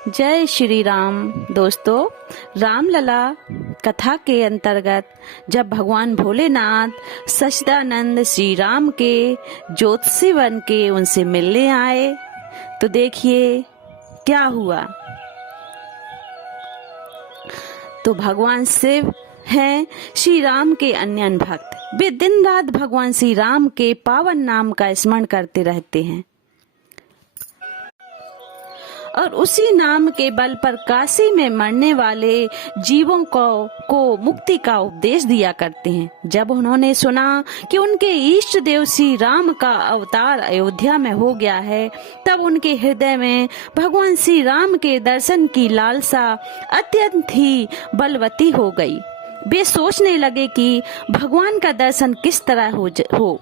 जय श्री राम। दोस्तों, रामलला कथा के अंतर्गत जब भगवान भोलेनाथ सच्चिदानंद श्री राम के ज्योतिषी बन के उनसे मिलने आए तो देखिए क्या हुआ। तो भगवान शिव हैं श्री राम के अन्य भक्त। वे दिन रात भगवान श्री राम के पावन नाम का स्मरण करते रहते हैं और उसी नाम के बल पर काशी में मरने वाले जीवों को मुक्ति का उपदेश दिया करते हैं। जब उन्होंने सुना कि उनके इष्ट देव श्री राम का अवतार अयोध्या में हो गया है, तब उनके हृदय में भगवान श्री राम के दर्शन की लालसा अत्यंत ही बलवती हो गई। वे सोचने लगे कि भगवान का दर्शन किस तरह हो।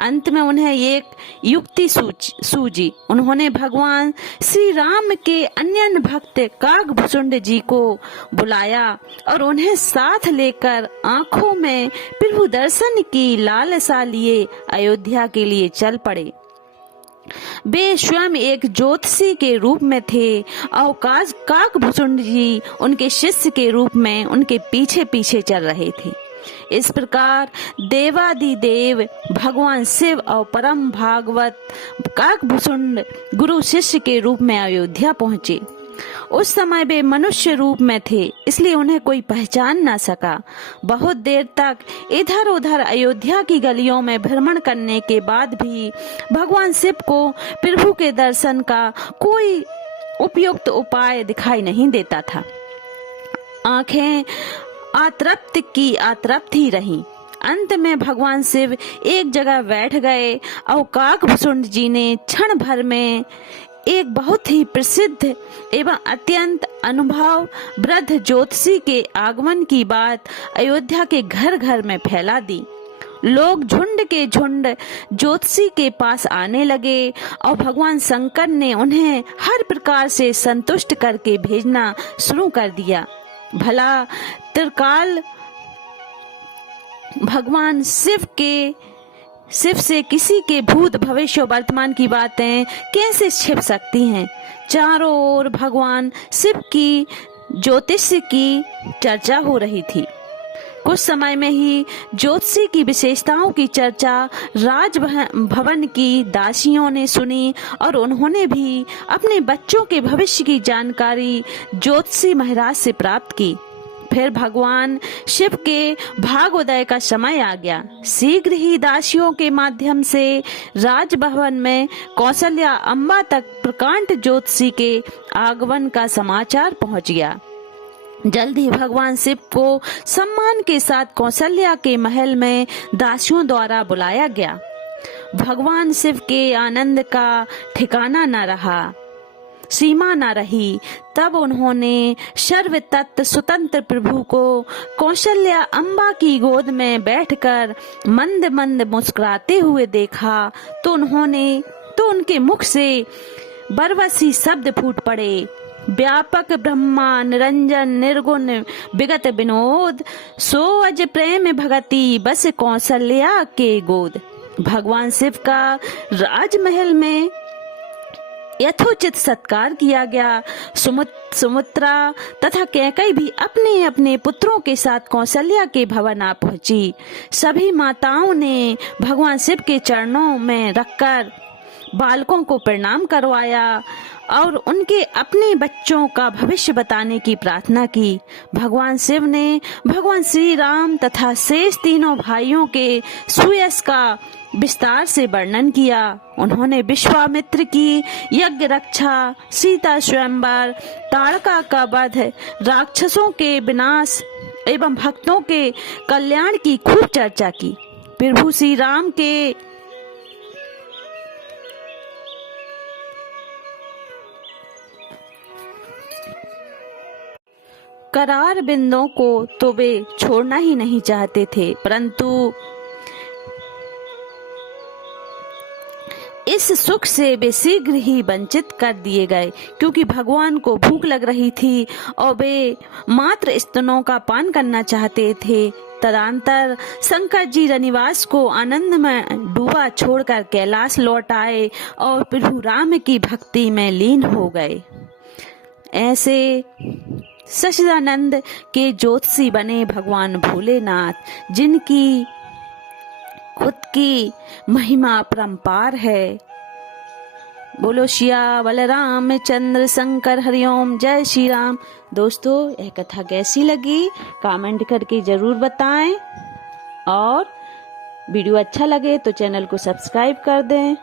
अंत में उन्हें एक युक्ति सूझी। उन्होंने भगवान श्री राम के अन्य भक्त काकभूषुंड जी को बुलाया और उन्हें साथ लेकर आंखों में प्रभु दर्शन की लालसा लिए अयोध्या के लिए चल पड़े। वे स्वयं एक ज्योतिषी के रूप में थे और काकभूषुंड जी उनके शिष्य के रूप में उनके पीछे पीछे चल रहे थे। इस प्रकार देवादिदेव भगवान शिव और परम भागवत काकभूषुंड गुरु शिष्य के रूप में अयोध्या पहुँचे। उस समय वे मनुष्य रूप में थे, इसलिए उन्हें कोई पहचान न सका। बहुत देर तक इधर उधर अयोध्या की गलियों में भ्रमण करने के बाद भी भगवान शिव को प्रभु के दर्शन का कोई उपयुक्त उपाय दिखाई नहीं देता था। आंखें आतृप्त ही रही। अंत में भगवान शिव एक जगह बैठ गए और काकभूषुंड जी ने क्षण भर में एक बहुत ही प्रसिद्ध एवं अत्यंत अनुभव वृद्ध ज्योतिषी के आगमन की बात अयोध्या के घर घर में फैला दी। लोग झुंड के झुंड ज्योतिषी के पास आने लगे और भगवान शंकर ने उन्हें हर प्रकार से संतुष्ट करके भेजना शुरू कर दिया। भला त्रिकाल भगवान शिव से किसी के भूत भविष्य वर्तमान की बातें कैसे छिप सकती हैं। चारों ओर भगवान शिव की ज्योतिष की चर्चा हो रही थी। कुछ समय में ही ज्योतिषी की विशेषताओं की चर्चा राज भवन की दासियों ने सुनी और उन्होंने भी अपने बच्चों के भविष्य की जानकारी ज्योतिषी महाराज से प्राप्त की। फिर भगवान शिव के भागोदय का समय आ गया। शीघ्र ही दासियों के माध्यम से राजभवन में कौशल्या अम्बा तक प्रकांड ज्योतिषी के आगमन का समाचार पहुंच गया। जल्द ही भगवान शिव को सम्मान के साथ कौशल्या के महल में दासियों द्वारा बुलाया गया। भगवान शिव के आनंद का ठिकाना न रहा, सीमा न रही। तब उन्होंने सर्वतत्व स्वतंत्र प्रभु को कौशल्या अम्बा की गोद में बैठकर मंद मंद मुस्कुराते हुए देखा तो उनके मुख से बरबसी शब्द फूट पड़े। व्यापक ब्रह्मा निरंजन निर्गुण विगत विनोद सो अज प्रेम भगति बस कौशल्या के गोद। भगवान शिव का राजमहल में यथोचित सत्कार किया गया। सुमित्रा तथा कैकेयी भी अपने अपने पुत्रों के साथ कौशल्या के भवन आ पहुंची। सभी माताओं ने भगवान शिव के चरणों में रखकर बालकों को प्रणाम करवाया और उनके अपने बच्चों का भविष्य बताने की प्रार्थना की। भगवान शिव ने भगवान श्री राम तथा शेष तीनों भाइयों के सुयश का विस्तार से वर्णन किया। उन्होंने विश्वामित्र की यज्ञ रक्षा, सीता स्वयंवर, ताड़का का वध, राक्षसों के विनाश एवं भक्तों के कल्याण की खूब चर्चा की। प्रभु श्री राम के करार बिंदों को तो वे छोड़ना ही नहीं चाहते थे, परंतु इस सुख से वे शीघ्र ही वंचित कर दिए गए, क्योंकि भगवान को भूख लग रही थी और वे मात्र स्तनों का पान करना चाहते थे। तदंतर शंकर जी रनिवास को आनंद में डूबा छोड़कर कैलाश लौट आए और प्रभु राम की भक्ति में लीन हो गए। ऐसे सच्चिदानंद के ज्योतिषी बने भगवान भोलेनाथ, जिनकी खुद की महिमा अपरंपार है। बोलो सिया बलराम चंद्र शंकर, हरिओम, जय श्री राम। दोस्तों, यह कथा कैसी लगी कमेंट करके जरूर बताएं, और वीडियो अच्छा लगे तो चैनल को सब्सक्राइब कर दें।